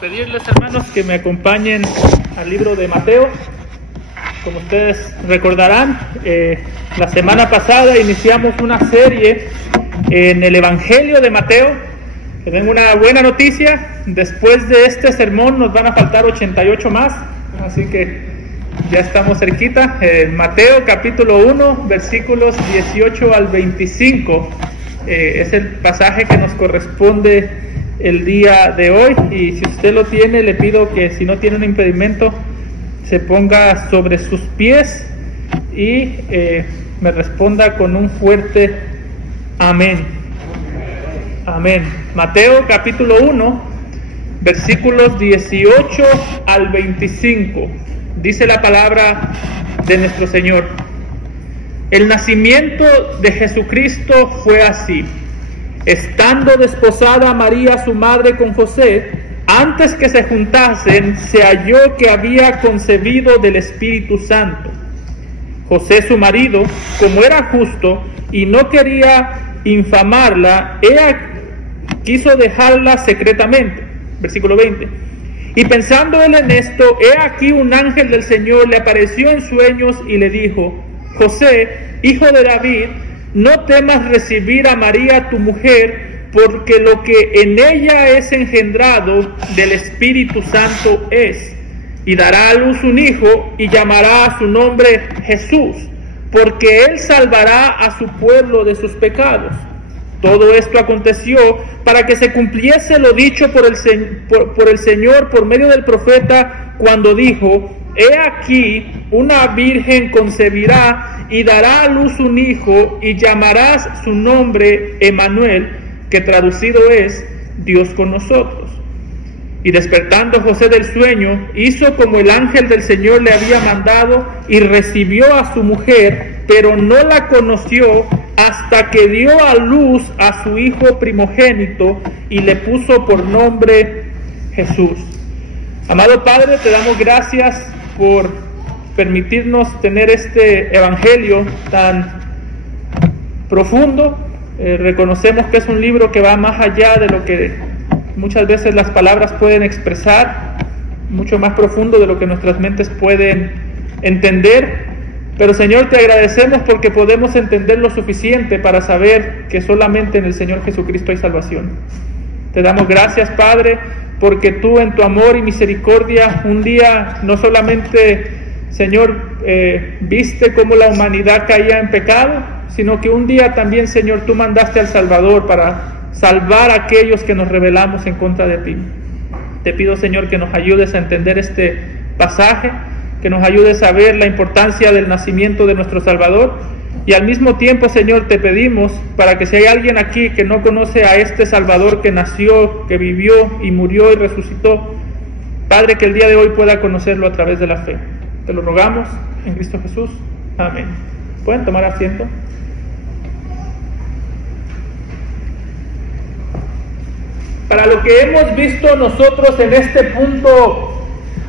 Pedirles, hermanos, que me acompañen al libro de Mateo. Como ustedes recordarán, la semana pasada iniciamos una serie en el Evangelio de Mateo. Tengo una buena noticia: después de este sermón nos van a faltar 88 más, así que ya estamos cerquita. Mateo capítulo 1, versículos 18 al 25, es el pasaje que nos corresponde el día de hoy, y si usted lo tiene, le pido que, si no tiene un impedimento, se ponga sobre sus pies y me responda con un fuerte amén. Amén. Mateo capítulo 1, versículos 18 al 25. Dice la palabra de nuestro Señor: el nacimiento de Jesucristo fue así. Estando desposada María su madre con José, antes que se juntasen, se halló que había concebido del Espíritu Santo. José su marido, como era justo y no quería infamarla, ella quiso dejarla secretamente. Versículo 20. Y pensando él en esto, he aquí un ángel del Señor le apareció en sueños y le dijo: José, hijo de David, no temas recibir a María tu mujer, porque lo que en ella es engendrado del Espíritu Santo es. Y dará a luz un hijo, y llamará a su nombre Jesús, porque él salvará a su pueblo de sus pecados. Todo esto aconteció para que se cumpliese lo dicho por el Señor por medio del profeta, cuando dijo: he aquí, una virgen concebirá y dará a luz un hijo, y llamarás su nombre Emmanuel, que traducido es Dios con nosotros. Y despertando José del sueño, hizo como el ángel del Señor le había mandado, y recibió a su mujer, pero no la conoció hasta que dio a luz a su hijo primogénito, y le puso por nombre Jesús. Amado Padre, te damos gracias por permitirnos tener este evangelio tan profundo. Reconocemos que es un libro que va más allá de lo que muchas veces las palabras pueden expresar, mucho más profundo de lo que nuestras mentes pueden entender. Pero Señor, te agradecemos porque podemos entender lo suficiente para saber que solamente en el Señor Jesucristo hay salvación. Te damos gracias, Padre, porque tú en tu amor y misericordia un día no solamente, Señor, viste cómo la humanidad caía en pecado, sino que un día también, Señor, tú mandaste al Salvador para salvar a aquellos que nos rebelamos en contra de ti. Te pido, Señor, que nos ayudes a entender este pasaje, que nos ayudes a ver la importancia del nacimiento de nuestro Salvador, y al mismo tiempo, Señor, te pedimos para que si hay alguien aquí que no conoce a este Salvador que nació, que vivió y murió y resucitó, Padre, que el día de hoy pueda conocerlo a través de la fe. Te lo rogamos en Cristo Jesús. Amén. ¿Pueden tomar asiento? Para lo que hemos visto nosotros en este punto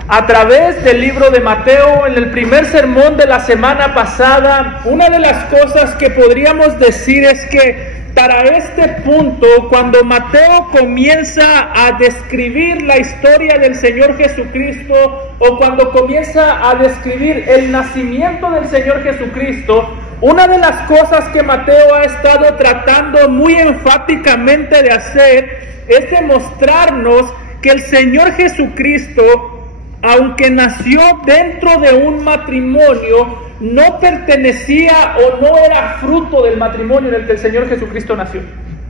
a través del libro de Mateo, en el primer sermón de la semana pasada, una de las cosas que podríamos decir es que para este punto, cuando Mateo comienza a describir la historia del Señor Jesucristo, o cuando comienza a describir el nacimiento del Señor Jesucristo, una de las cosas que Mateo ha estado tratando muy enfáticamente de hacer es demostrarnos que el Señor Jesucristo, aunque nació dentro de un matrimonio, no pertenecía o no era fruto del matrimonio en el que el Señor Jesucristo nació.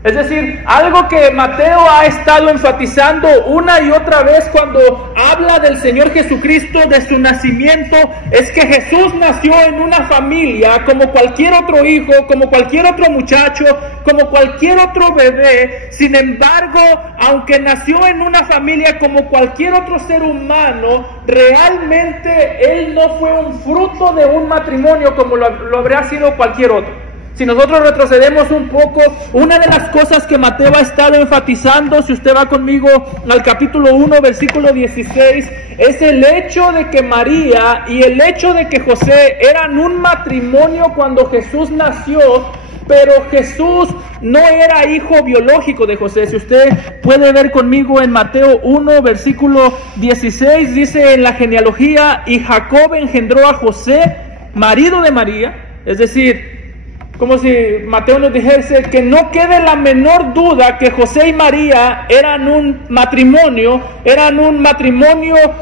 Es decir, algo que Mateo ha estado enfatizando una y otra vez cuando habla del Señor Jesucristo, de su nacimiento, es que Jesús nació en una familia como cualquier otro hijo, como cualquier otro muchacho, como cualquier otro bebé. Sin embargo, aunque nació en una familia como cualquier otro ser humano, realmente Él no fue un fruto de un matrimonio como lo habría sido cualquier otro. Si nosotros retrocedemos un poco, una de las cosas que Mateo ha estado enfatizando, si usted va conmigo al capítulo 1, versículo 16, es el hecho de que María y el hecho de que José eran un matrimonio cuando Jesús nació, pero Jesús no era hijo biológico de José. Si usted puede ver conmigo en Mateo 1, versículo 16, dice en la genealogía, y Jacob engendró a José, marido de María. Es decir, como si Mateo nos dijese que no quede la menor duda que José y María eran un matrimonio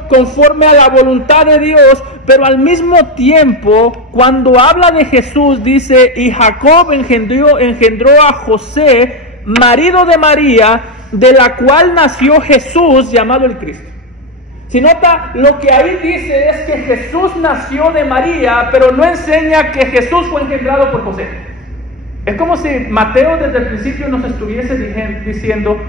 conforme a la voluntad de Dios, pero al mismo tiempo, cuando habla de Jesús, dice, y Jacob engendró a José, marido de María, de la cual nació Jesús, llamado el Cristo. Si nota, lo que ahí dice es que Jesús nació de María, pero no enseña que Jesús fue engendrado por José. Es como si Mateo desde el principio nos estuviese diciendo,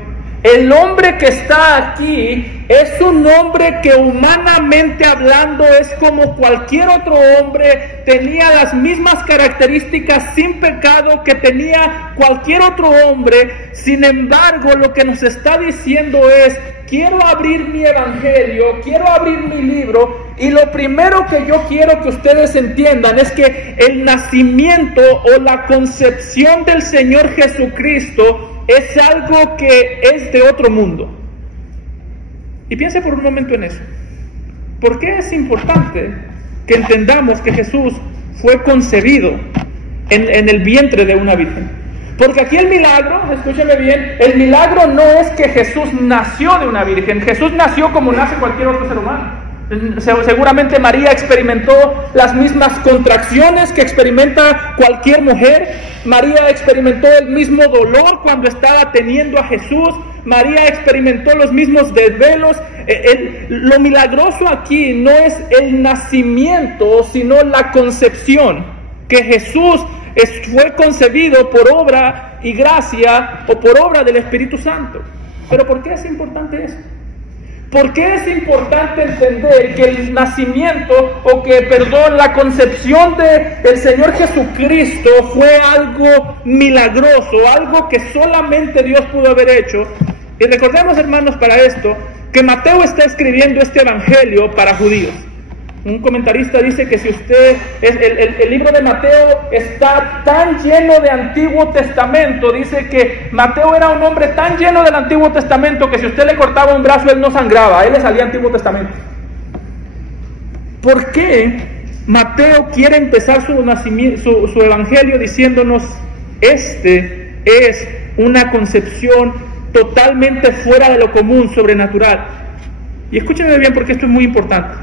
el hombre que está aquí es un hombre que humanamente hablando es como cualquier otro hombre, tenía las mismas características sin pecado que tenía cualquier otro hombre. Sin embargo, lo que nos está diciendo es, quiero abrir mi evangelio, quiero abrir mi libro, y lo primero que yo quiero que ustedes entiendan es que el nacimiento o la concepción del Señor Jesucristo es algo que es de otro mundo. Y piense por un momento en eso. ¿Por qué es importante que entendamos que Jesús fue concebido en el vientre de una virgen? Porque aquí el milagro, escúcheme bien, el milagro no es que Jesús nació de una virgen. Jesús nació como nace cualquier otro ser humano. Seguramente María experimentó las mismas contracciones que experimenta cualquier mujer. María experimentó el mismo dolor cuando estaba teniendo a Jesús. María experimentó los mismos desvelos. Lo milagroso aquí no es el nacimiento, sino la concepción. Que Jesús fue concebido por obra y gracia o por obra del Espíritu Santo. ¿Pero por qué es importante eso? ¿Por qué es importante entender que el nacimiento la concepción del Señor Jesucristo fue algo milagroso, algo que solamente Dios pudo haber hecho? Y recordemos, hermanos, para esto, que Mateo está escribiendo este evangelio para judíos. Un comentarista dice que si el libro de Mateo está tan lleno de Antiguo Testamento, dice que Mateo era un hombre tan lleno del Antiguo Testamento que si usted le cortaba un brazo él no sangraba, a él le salía Antiguo Testamento. ¿Por qué Mateo quiere empezar su evangelio diciéndonos, este es una concepción totalmente fuera de lo común, sobrenatural? Y escúchenme bien porque esto es muy importante.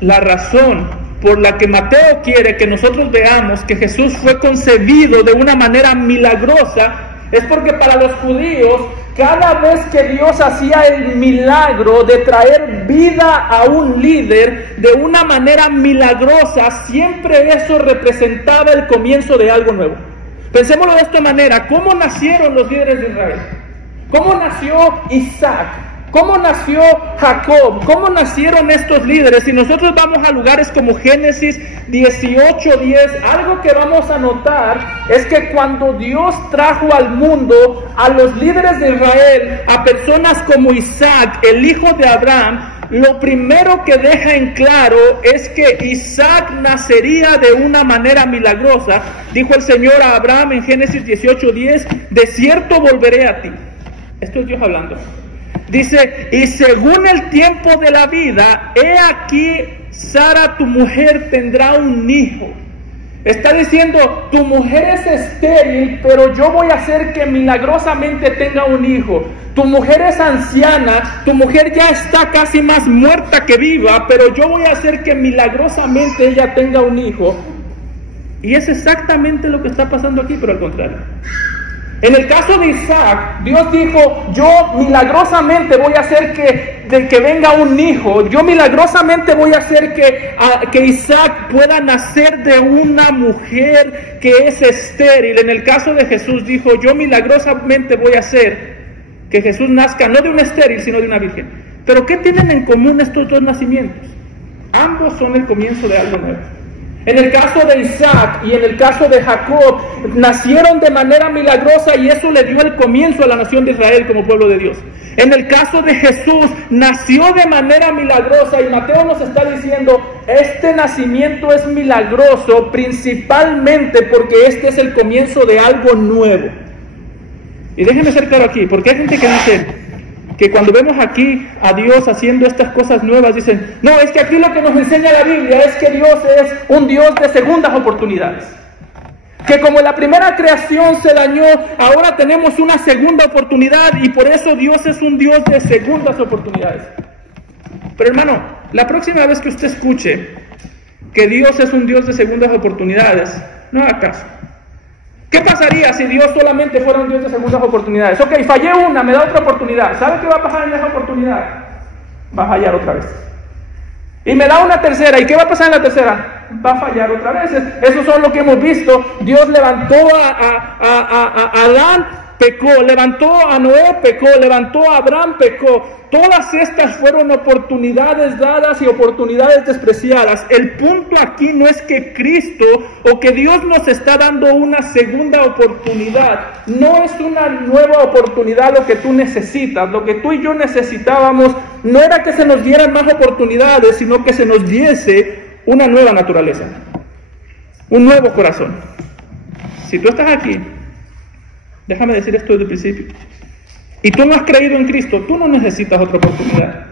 La razón por la que Mateo quiere que nosotros veamos que Jesús fue concebido de una manera milagrosa es porque para los judíos, cada vez que Dios hacía el milagro de traer vida a un líder de una manera milagrosa, siempre eso representaba el comienzo de algo nuevo. Pensémoslo de esta manera: ¿cómo nacieron los líderes de Israel? ¿Cómo nació Isaac? ¿Cómo nació Jacob? ¿Cómo nacieron estos líderes? Si nosotros vamos a lugares como Génesis 18:10, algo que vamos a notar es que cuando Dios trajo al mundo a los líderes de Israel, a personas como Isaac, el hijo de Abraham, lo primero que deja en claro es que Isaac nacería de una manera milagrosa. Dijo el Señor a Abraham en Génesis 18:10, de cierto volveré a ti. Esto es Dios hablando. Dice, y según el tiempo de la vida, he aquí, Sara, tu mujer, tendrá un hijo. Está diciendo, tu mujer es estéril, pero yo voy a hacer que milagrosamente tenga un hijo. Tu mujer es anciana, tu mujer ya está casi más muerta que viva, pero yo voy a hacer que milagrosamente ella tenga un hijo. Y es exactamente lo que está pasando aquí, pero al contrario. En el caso de Isaac, Dios dijo, yo milagrosamente voy a hacer que venga un hijo. Yo milagrosamente voy a hacer que Isaac pueda nacer de una mujer que es estéril. En el caso de Jesús dijo, yo milagrosamente voy a hacer que Jesús nazca no de un estéril, sino de una virgen. Pero ¿qué tienen en común estos dos nacimientos? Ambos son el comienzo de algo nuevo. En el caso de Isaac y en el caso de Jacob, nacieron de manera milagrosa y eso le dio el comienzo a la nación de Israel como pueblo de Dios. En el caso de Jesús, nació de manera milagrosa y Mateo nos está diciendo, este nacimiento es milagroso principalmente porque este es el comienzo de algo nuevo. Y déjenme ser claro aquí, porque hay gente que dice que cuando vemos aquí a Dios haciendo estas cosas nuevas, dicen, no, es que aquí lo que nos enseña la Biblia es que Dios es un Dios de segundas oportunidades. Que como la primera creación se dañó, ahora tenemos una segunda oportunidad y por eso Dios es un Dios de segundas oportunidades. Pero hermano, la próxima vez que usted escuche que Dios es un Dios de segundas oportunidades, no haga caso. ¿Qué pasaría si Dios solamente fuera un Dios de segundas oportunidades? Ok, fallé una, me da otra oportunidad. ¿Sabe qué va a pasar en esa oportunidad? Va a fallar otra vez. Y me da una tercera. ¿Y qué va a pasar en la tercera? Va a fallar otra vez. Eso es lo que hemos visto. Dios levantó a Adán, pecó. Levantó a Noé, pecó. Levantó a Abraham, pecó. Todas estas fueron oportunidades dadas y oportunidades despreciadas. El punto aquí no es que Cristo o que Dios nos está dando una segunda oportunidad. No es una nueva oportunidad lo que tú necesitas. Lo que tú y yo necesitábamos no era que se nos dieran más oportunidades, sino que se nos diese una nueva naturaleza, un nuevo corazón. Si tú estás aquí, déjame decir esto desde el principio, y tú no has creído en Cristo, tú no necesitas otra oportunidad.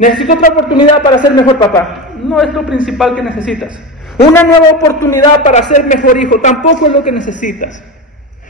Necesito otra oportunidad para ser mejor papá. No es lo principal que necesitas. Una nueva oportunidad para ser mejor hijo, tampoco es lo que necesitas.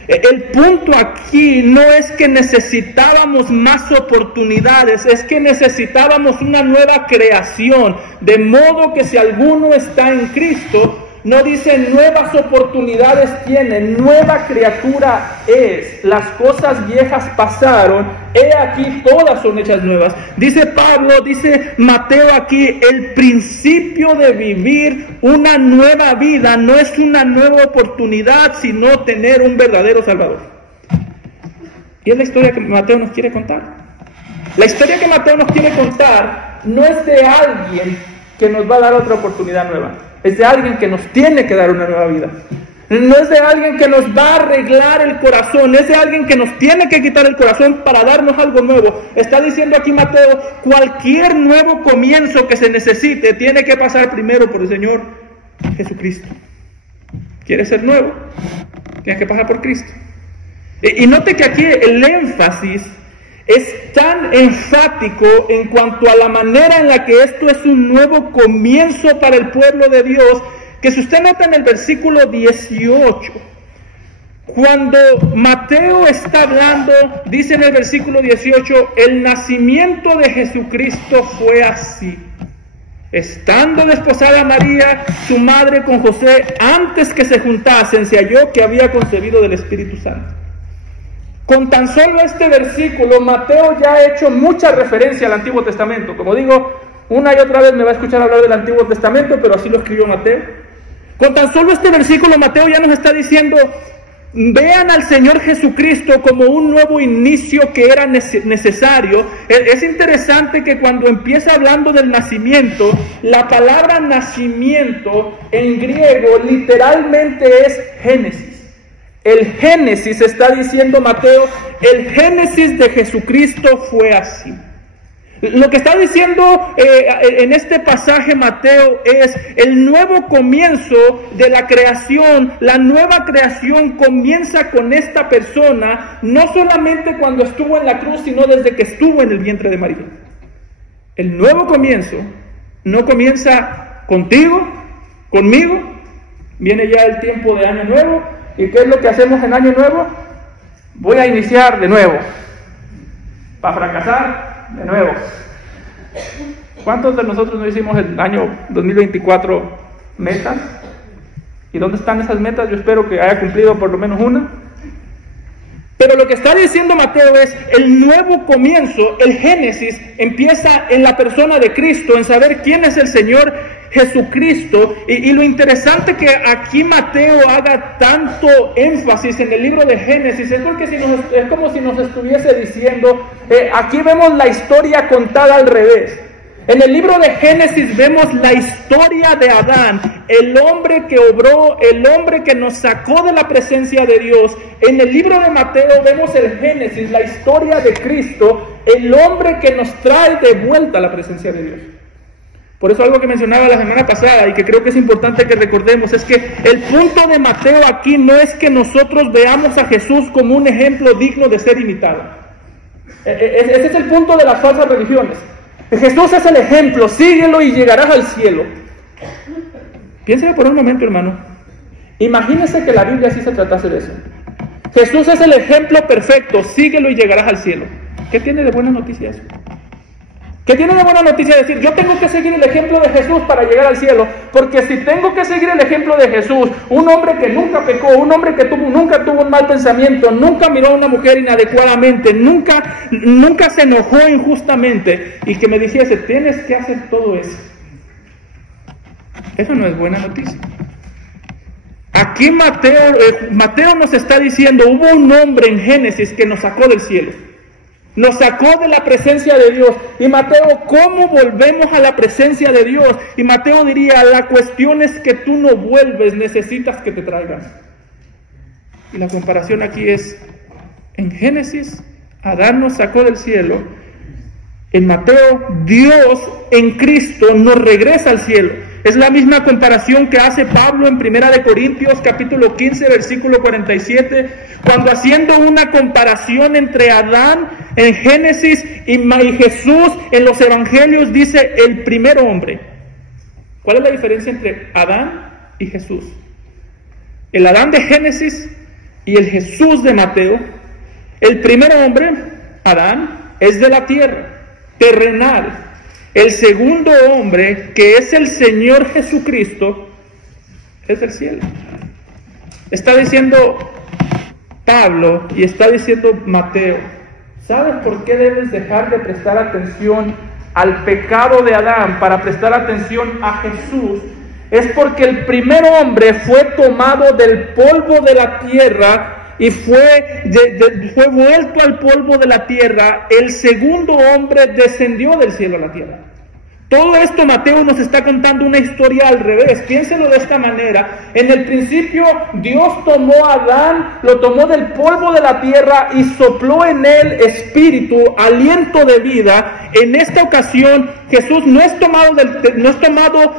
El punto aquí no es que necesitábamos más oportunidades, es que necesitábamos una nueva creación, de modo que si alguno está en Cristo, no dice nuevas oportunidades tiene, nueva criatura es, las cosas viejas pasaron, he aquí todas son hechas nuevas. Dice Pablo, dice Mateo aquí, el principio de vivir una nueva vida no es una nueva oportunidad, sino tener un verdadero Salvador. Y es la historia que Mateo nos quiere contar. La historia que Mateo nos quiere contar no es de alguien que nos va a dar otra oportunidad nueva. Es de alguien que nos tiene que dar una nueva vida. No es de alguien que nos va a arreglar el corazón. Es de alguien que nos tiene que quitar el corazón para darnos algo nuevo. Está diciendo aquí Mateo, cualquier nuevo comienzo que se necesite tiene que pasar primero por el Señor Jesucristo. ¿Quieres ser nuevo? Tienes que pasar por Cristo. Y note que aquí el énfasis es tan enfático en cuanto a la manera en la que esto es un nuevo comienzo para el pueblo de Dios, que si usted nota en el versículo 18, cuando Mateo está hablando, dice en el versículo 18, el nacimiento de Jesucristo fue así. Estando desposada María, su madre, con José, antes que se juntasen, se halló que había concebido del Espíritu Santo. Con tan solo este versículo, Mateo ya ha hecho mucha referencia al Antiguo Testamento. Como digo, una y otra vez me va a escuchar hablar del Antiguo Testamento, pero así lo escribió Mateo. Con tan solo este versículo, Mateo ya nos está diciendo, vean al Señor Jesucristo como un nuevo inicio que era necesario. Es interesante que cuando empieza hablando del nacimiento, la palabra nacimiento en griego literalmente es Génesis. El Génesis, está diciendo Mateo, el Génesis de Jesucristo fue así. Lo que está diciendo en este pasaje Mateo es el nuevo comienzo de la creación. La nueva creación comienza con esta persona, no solamente cuando estuvo en la cruz, sino desde que estuvo en el vientre de María. El nuevo comienzo no comienza contigo, conmigo. Viene ya el tiempo de Año Nuevo. ¿Y qué es lo que hacemos en Año Nuevo? Voy a iniciar de nuevo. Para fracasar, de nuevo. ¿Cuántos de nosotros no hicimos el año 2024 metas? ¿Y dónde están esas metas? Yo espero que haya cumplido por lo menos una. Pero lo que está diciendo Mateo es el nuevo comienzo, el Génesis, empieza en la persona de Cristo, en saber quién es el Señor Jesucristo. Y lo interesante que aquí Mateo haga tanto énfasis en el libro de Génesis es porque es como si nos estuviese diciendo, aquí vemos la historia contada al revés. En el libro de Génesis vemos la historia de Adán, el hombre que obró, el hombre que nos sacó de la presencia de Dios. En el libro de Mateo vemos el Génesis, la historia de Cristo, el hombre que nos trae de vuelta a la presencia de Dios. Por eso algo que mencionaba la semana pasada y que creo que es importante que recordemos es que el punto de Mateo aquí no es que nosotros veamos a Jesús como un ejemplo digno de ser imitado. Ese es el punto de las falsas religiones. Jesús es el ejemplo, síguelo y llegarás al cielo. Piénselo por un momento, hermano. Imagínese que la Biblia sí se tratase de eso. Jesús es el ejemplo perfecto, síguelo y llegarás al cielo. ¿Qué tiene de buena noticia eso? ¿Qué tiene de buena noticia decir, yo tengo que seguir el ejemplo de Jesús para llegar al cielo? Porque si tengo que seguir el ejemplo de Jesús, un hombre que nunca pecó, un hombre que nunca tuvo un mal pensamiento, nunca miró a una mujer inadecuadamente, nunca se enojó injustamente, y que me dijese, tienes que hacer todo eso. Eso no es buena noticia. Aquí Mateo nos está diciendo, hubo un hombre en Génesis que nos sacó del cielo. Nos sacó de la presencia de Dios. Y Mateo, ¿cómo volvemos a la presencia de Dios? Y Mateo diría, la cuestión es que tú no vuelves, necesitas que te traigan. Y la comparación aquí es, en Génesis, Adán nos sacó del cielo. En Mateo, Dios en Cristo nos regresa al cielo. Es la misma comparación que hace Pablo en 1 Corintios capítulo 15 versículo 47, cuando haciendo una comparación entre Adán en Génesis y Jesús en los evangelios dice el primer hombre. ¿Cuál es la diferencia entre Adán y Jesús? El Adán de Génesis y el Jesús de Mateo. El primer hombre, Adán, es de la tierra, terrenal. El segundo hombre, que es el Señor Jesucristo, es del cielo. Está diciendo Pablo y está diciendo Mateo, ¿sabes por qué debes dejar de prestar atención al pecado de Adán para prestar atención a Jesús? Es porque el primer hombre fue tomado del polvo de la tierra y fue vuelto al polvo de la tierra. El segundo hombre descendió del cielo a la tierra. Todo esto Mateo nos está contando una historia al revés. Piénselo de esta manera. En el principio Dios tomó a Adán, lo tomó del polvo de la tierra y sopló en él espíritu, aliento de vida. En esta ocasión Jesús no es tomado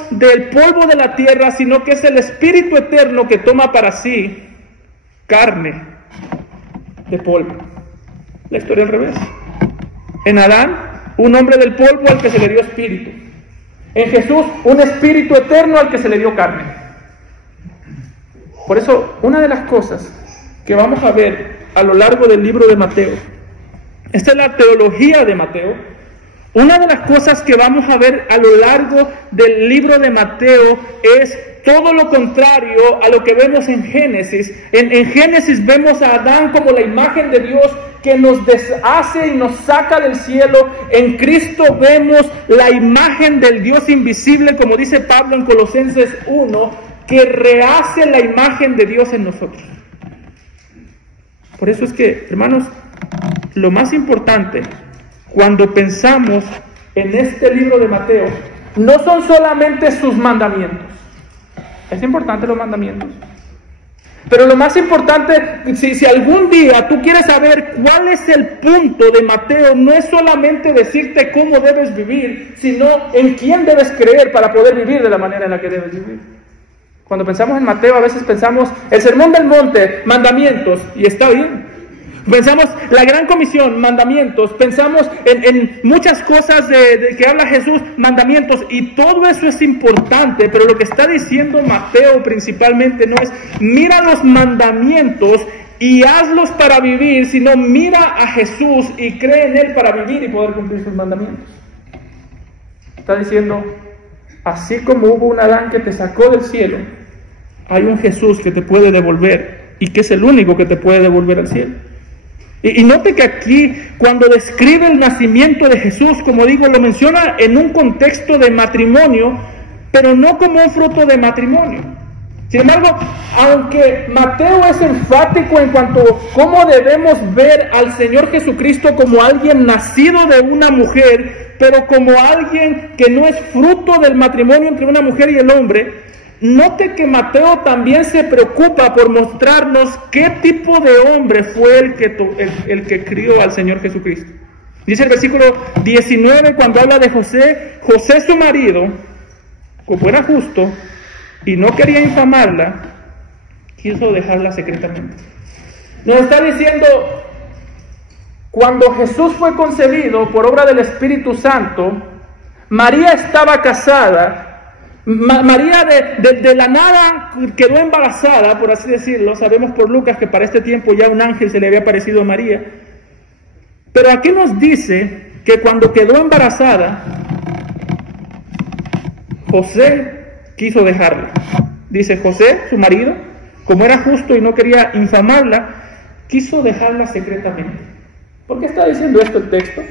del polvo de la tierra, sino que es el Espíritu eterno que toma para sí carne de polvo. La historia al revés. En Adán, un hombre del polvo al que se le dio espíritu. En Jesús, un espíritu eterno al que se le dio carne. Por eso, una de las cosas que vamos a ver a lo largo del libro de Mateo, esta es la teología de Mateo. Una de las cosas que vamos a ver a lo largo del libro de Mateo es todo lo contrario a lo que vemos en Génesis. En Génesis vemos a Adán como la imagen de Dios que nos deshace y nos saca del cielo. En Cristo vemos la imagen del Dios invisible, como dice Pablo en Colosenses 1, que rehace la imagen de Dios en nosotros. Por eso es que, hermanos, lo más importante cuando pensamos en este libro de Mateo no son solamente sus mandamientos. Es importante los mandamientos. Pero lo más importante, si algún día tú quieres saber cuál es el punto de Mateo, no es solamente decirte cómo debes vivir, sino en quién debes creer para poder vivir de la manera en la que debes vivir. Cuando pensamos en Mateo, a veces pensamos el sermón del monte, mandamientos, y está bien. Pensamos la gran comisión, mandamientos. Pensamos en muchas cosas de que habla Jesús, mandamientos. Y todo eso es importante, pero lo que está diciendo Mateo principalmente no es mira los mandamientos y hazlos para vivir, sino mira a Jesús y cree en Él para vivir y poder cumplir sus mandamientos. Está diciendo, así como hubo un Adán que te sacó del cielo, hay un Jesús que te puede devolver y que es el único que te puede devolver al cielo. Y note que aquí, cuando describe el nacimiento de Jesús, como digo, lo menciona en un contexto de matrimonio, pero no como un fruto de matrimonio. Sin embargo, aunque Mateo es enfático en cuanto a cómo debemos ver al Señor Jesucristo como alguien nacido de una mujer, pero como alguien que no es fruto del matrimonio entre una mujer y el hombre. Note que Mateo también se preocupa por mostrarnos qué tipo de hombre fue el que crió al Señor Jesucristo. Dice el versículo 19 cuando habla de José, José su marido, como era justo y no quería infamarla, quiso dejarla secretamente. Nos está diciendo, cuando Jesús fue concebido por obra del Espíritu Santo, María estaba casada. María de la nada quedó embarazada, por así decirlo. Sabemos por Lucas que para este tiempo ya un ángel se le había aparecido a María. Pero aquí nos dice que cuando quedó embarazada, José quiso dejarla. Dice José, su marido, como era justo y no quería infamarla, quiso dejarla secretamente. ¿Por qué está diciendo esto el texto?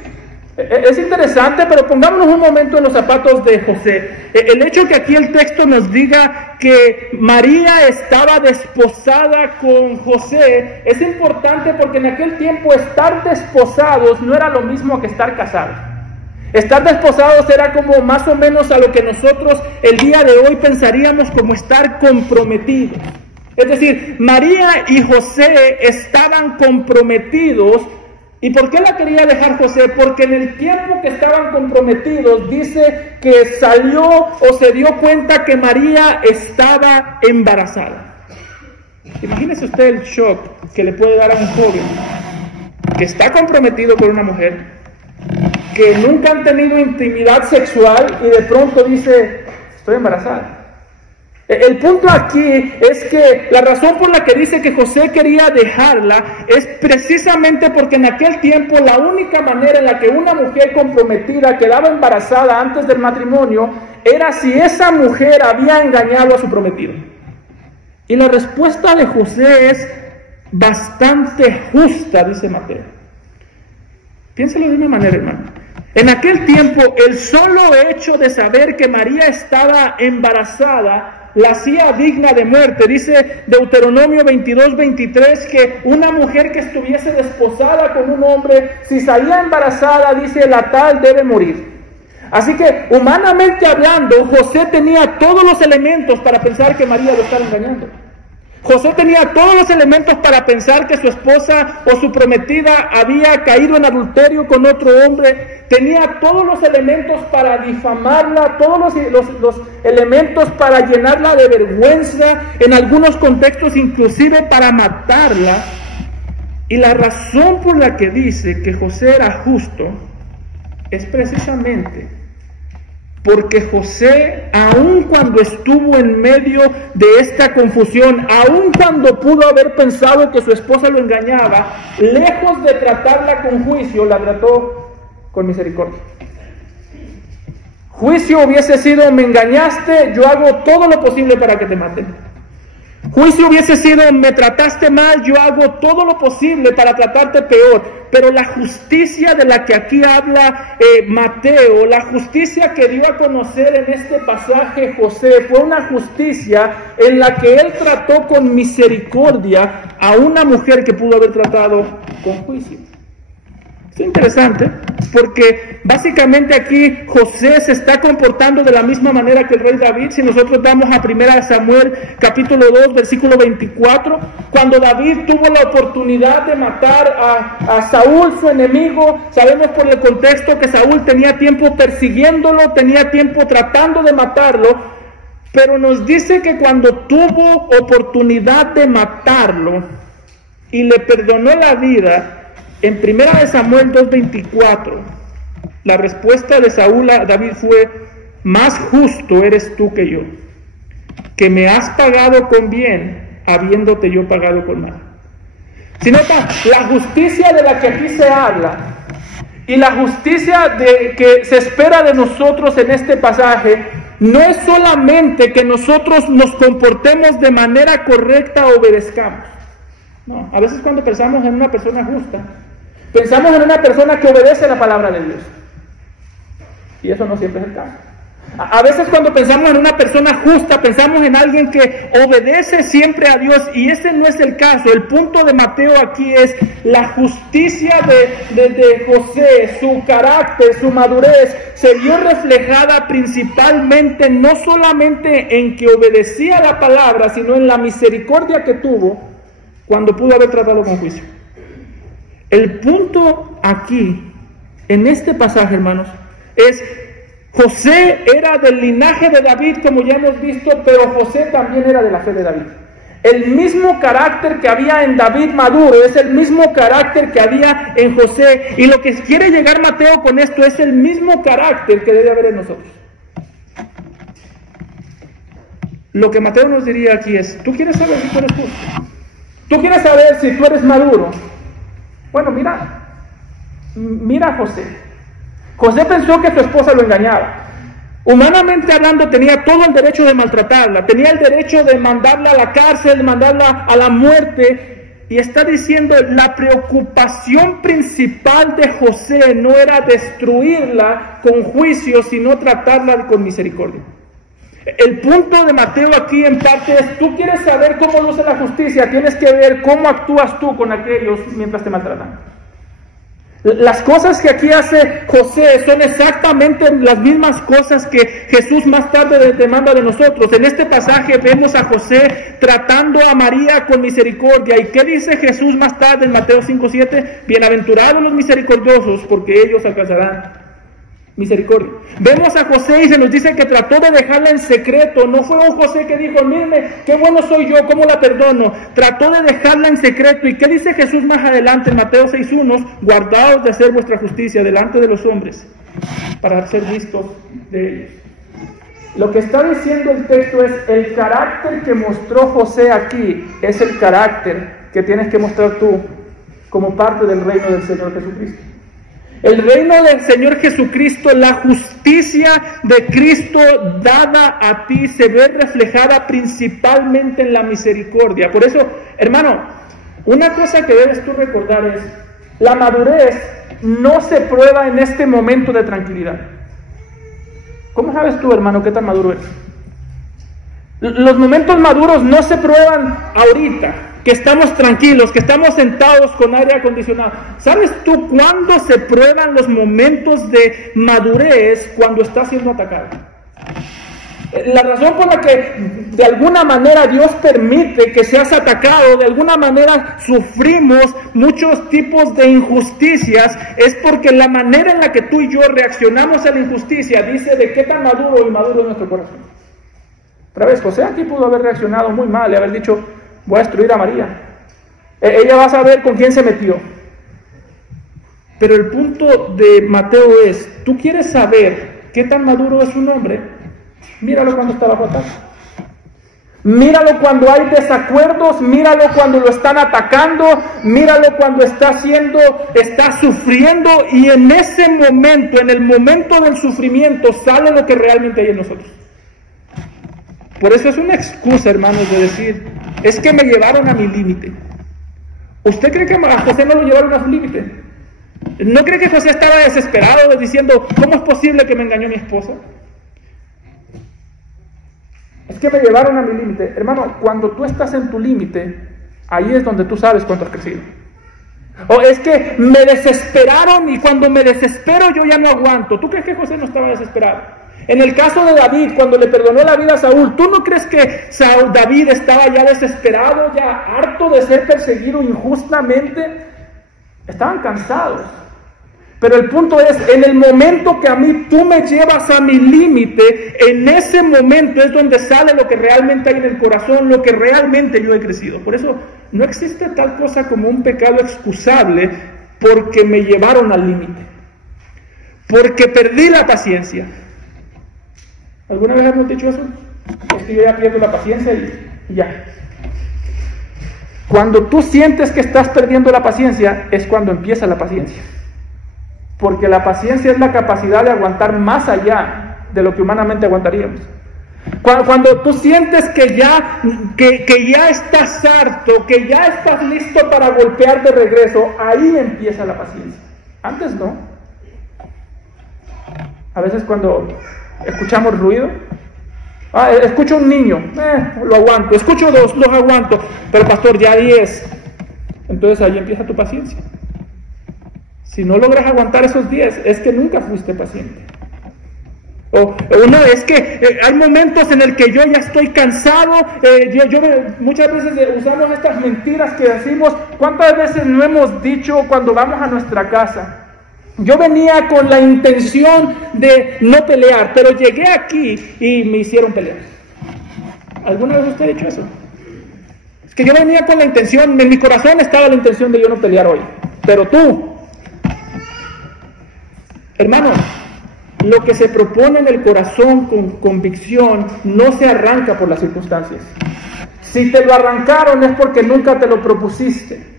Es interesante, pero pongámonos un momento en los zapatos de José. El hecho que aquí el texto nos diga que María estaba desposada con José es importante porque en aquel tiempo estar desposados no era lo mismo que estar casados. Estar desposados era como más o menos a lo que nosotros el día de hoy pensaríamos como estar comprometidos. Es decir, María y José estaban comprometidos. ¿Y por qué la quería dejar José? Porque en el tiempo que estaban comprometidos, dice que salió o se dio cuenta que María estaba embarazada. Imagínese usted el shock que le puede dar a un joven que está comprometido con una mujer, que nunca han tenido intimidad sexual y de pronto dice, estoy embarazada. El punto aquí es que la razón por la que dice que José quería dejarla es precisamente porque en aquel tiempo la única manera en la que una mujer comprometida quedaba embarazada antes del matrimonio era si esa mujer había engañado a su prometido. Y la respuesta de José es bastante justa, dice Mateo. Piénselo de una manera, hermano. En aquel tiempo, el solo hecho de saber que María estaba embarazada la hacía digna de muerte. Dice Deuteronomio 22:23 que una mujer que estuviese desposada con un hombre, si salía embarazada, dice, la tal debe morir. Así que, humanamente hablando, José tenía todos los elementos para pensar que María lo estaba engañando. José tenía todos los elementos para pensar que su esposa o su prometida había caído en adulterio con otro hombre. Tenía todos los elementos para difamarla, todos los elementos para llenarla de vergüenza, en algunos contextos inclusive para matarla. Y la razón por la que dice que José era justo es precisamente porque José, aun cuando estuvo en medio de esta confusión, aun cuando pudo haber pensado que su esposa lo engañaba, lejos de tratarla con juicio, la trató con misericordia. Juicio hubiese sido, me engañaste, yo hago todo lo posible para que te maten. Juicio hubiese sido, me trataste mal, yo hago todo lo posible para tratarte peor. Pero la justicia de la que aquí habla Mateo, la justicia que dio a conocer en este pasaje José, fue una justicia en la que él trató con misericordia a una mujer que pudo haber tratado con juicio. Es interesante porque básicamente aquí José se está comportando de la misma manera que el rey David. Si nosotros vamos a 1 Samuel capítulo 2 versículo 24, cuando David tuvo la oportunidad de matar a Saúl, su enemigo, sabemos por el contexto que Saúl tenía tiempo persiguiéndolo, tenía tiempo tratando de matarlo, pero nos dice que cuando tuvo oportunidad de matarlo y le perdonó la vida, en 1 Samuel 2:24, la respuesta de Saúl a David fue, más justo eres tú que yo, que me has pagado con bien, habiéndote yo pagado con mal. Si nota, la justicia de la que aquí se habla, y la justicia de que se espera de nosotros en este pasaje, no es solamente que nosotros nos comportemos de manera correcta o obedezcamos. No, a veces cuando pensamos en una persona justa, pensamos en una persona que obedece la palabra de Dios. Y eso no siempre es el caso. A veces cuando pensamos en una persona justa, pensamos en alguien que obedece siempre a Dios, y ese no es el caso. El punto de Mateo aquí es la justicia de José, su carácter, su madurez, se vio reflejada principalmente no solamente en que obedecía la palabra, sino en la misericordia que tuvo cuando pudo haber tratado con juicio. El punto aquí, en este pasaje, hermanos, es José era del linaje de David, como ya hemos visto, pero José también era de la fe de David. El mismo carácter que había en David maduro es el mismo carácter que había en José. Y lo que quiere llegar Mateo con esto es el mismo carácter que debe haber en nosotros. Lo que Mateo nos diría aquí es, ¿tú quieres saber si tú eres justo? ¿Tú quieres saber si tú eres maduro? Bueno, mira a José. José pensó que su esposa lo engañaba. Humanamente hablando, tenía todo el derecho de maltratarla, tenía el derecho de mandarla a la cárcel, de mandarla a la muerte. Y está diciendo, la preocupación principal de José no era destruirla con juicio, sino tratarla con misericordia. El punto de Mateo aquí en parte es, tú quieres saber cómo luce la justicia, tienes que ver cómo actúas tú con aquellos mientras te maltratan. Las cosas que aquí hace José son exactamente las mismas cosas que Jesús más tarde demanda de nosotros. En este pasaje vemos a José tratando a María con misericordia. ¿Y qué dice Jesús más tarde en Mateo 5:7? Bienaventurados los misericordiosos, porque ellos alcanzarán misericordia. Vemos a José y se nos dice que trató de dejarla en secreto. No fue un José que dijo, mírenme, qué bueno soy yo, cómo la perdono. Trató de dejarla en secreto. ¿Y qué dice Jesús más adelante en Mateo 6:1? Guardaos de hacer vuestra justicia delante de los hombres, para ser vistos de ellos. Lo que está diciendo el texto es, el carácter que mostró José aquí es el carácter que tienes que mostrar tú como parte del reino del Señor Jesucristo. El reino del Señor Jesucristo, la justicia de Cristo dada a ti, se ve reflejada principalmente en la misericordia. Por eso, hermano, una cosa que debes tú recordar es, la madurez no se prueba en este momento de tranquilidad. ¿Cómo sabes tú, hermano, qué tan maduro eres? Los momentos maduros no se prueban ahorita, que estamos tranquilos, que estamos sentados con aire acondicionado. ¿Sabes tú cuándo se prueban los momentos de madurez? Cuando estás siendo atacado. La razón por la que de alguna manera Dios permite que seas atacado, de alguna manera sufrimos muchos tipos de injusticias, es porque la manera en la que tú y yo reaccionamos a la injusticia dice de qué tan maduro y maduro es nuestro corazón. Otra vez, José aquí pudo haber reaccionado muy mal y haber dicho, voy a destruir a María. Ella va a saber con quién se metió. Pero el punto de Mateo es, ¿tú quieres saber qué tan maduro es un hombre? Míralo cuando está bajo ataque. Míralo cuando hay desacuerdos, míralo cuando lo están atacando, míralo cuando está sufriendo, y en ese momento, en el momento del sufrimiento, sale lo que realmente hay en nosotros. Por eso es una excusa, hermanos, de decir, es que me llevaron a mi límite. ¿Usted cree que a José no lo llevaron a su límite? ¿No cree que José estaba desesperado diciendo, ¿cómo es posible que me engañó mi esposa? Es que me llevaron a mi límite. Hermano, cuando tú estás en tu límite, ahí es donde tú sabes cuánto has crecido. O es que me desesperaron y cuando me desespero yo ya no aguanto. ¿Tú crees que José no estaba desesperado? En el caso de David, cuando le perdonó la vida a Saúl, ¿tú no crees que David estaba ya desesperado, ya harto de ser perseguido injustamente? Estaban cansados. Pero el punto es, en el momento que a mí tú me llevas a mi límite, en ese momento es donde sale lo que realmente hay en el corazón, lo que realmente yo he crecido. Por eso no existe tal cosa como un pecado excusable porque me llevaron al límite, porque perdí la paciencia. ¿Alguna vez hemos dicho eso? Es que yo ya pierdo la paciencia y ya. Cuando tú sientes que estás perdiendo la paciencia, es cuando empieza la paciencia. Porque la paciencia es la capacidad de aguantar más allá de lo que humanamente aguantaríamos. Cuando tú sientes que ya estás harto, que ya estás listo para golpear de regreso, ahí empieza la paciencia. Antes no. A veces cuando escuchamos ruido. Escucho un niño, lo aguanto. Escucho dos, los aguanto. Pero pastor, ya 10. Entonces ahí empieza tu paciencia. Si no logras aguantar esos 10, es que nunca fuiste paciente. O no, es que hay momentos en el que yo ya estoy cansado. Muchas veces usamos estas mentiras que decimos. ¿Cuántas veces no hemos dicho cuando vamos a nuestra casa? Yo venía con la intención de no pelear, pero llegué aquí y me hicieron pelear. ¿Alguna vez usted ha dicho eso? Es que yo venía con la intención, en mi corazón estaba la intención de yo no pelear hoy. Pero tú, hermano, lo que se propone en el corazón con convicción no se arranca por las circunstancias. Si te lo arrancaron es porque nunca te lo propusiste.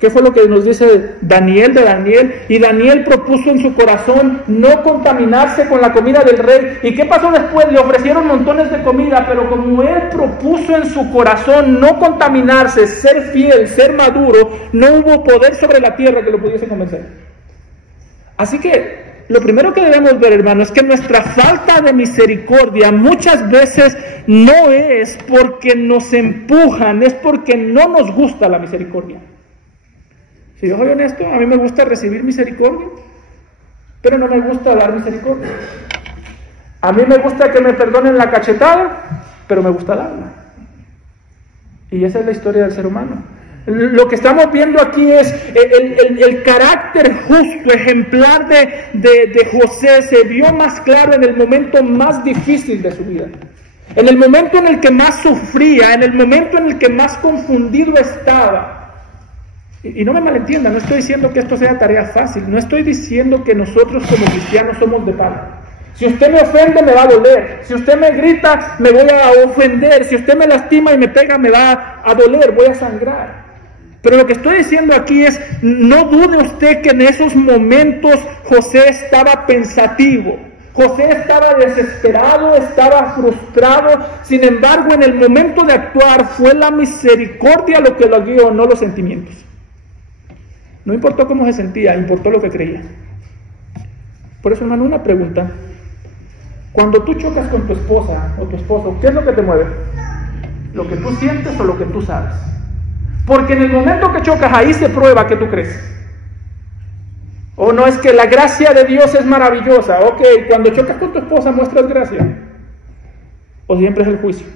¿Qué fue lo que nos dice Daniel de Daniel? Y Daniel propuso en su corazón no contaminarse con la comida del rey. ¿Y qué pasó después? Le ofrecieron montones de comida, pero como él propuso en su corazón no contaminarse, ser fiel, ser maduro, no hubo poder sobre la tierra que lo pudiese convencer. Así que lo primero que debemos ver, hermano, es que nuestra falta de misericordia muchas veces no es porque nos empujan, es porque no nos gusta la misericordia. Si yo soy honesto, a mí me gusta recibir misericordia, pero no me gusta dar misericordia. A mí me gusta que me perdonen la cachetada, pero me gusta darla. Y esa es la historia del ser humano. Lo que estamos viendo aquí es el carácter justo, ejemplar de José se vio más claro en el momento más difícil de su vida. En el momento en el que más sufría, en el momento en el que más confundido estaba. Y no me malentiendan, no estoy diciendo que esto sea tarea fácil, no estoy diciendo que nosotros como cristianos somos de palo. Si usted me ofende, me va a doler. Si usted me grita, me voy a ofender. Si usted me lastima y me pega, me va a doler, voy a sangrar. Pero lo que estoy diciendo aquí es, no dude usted que en esos momentos José estaba pensativo. José estaba desesperado, estaba frustrado. Sin embargo, en el momento de actuar fue la misericordia lo que lo guió, no los sentimientos. No importó cómo se sentía, importó lo que creía. Por eso, hermano, una pregunta. Cuando tú chocas con tu esposa o tu esposo, ¿qué es lo que te mueve? ¿Lo que tú sientes o lo que tú sabes? Porque en el momento que chocas, ahí se prueba que tú crees. O no, es que la gracia de Dios es maravillosa. Ok, cuando chocas con tu esposa, ¿muestras gracia? ¿O siempre es el juicio?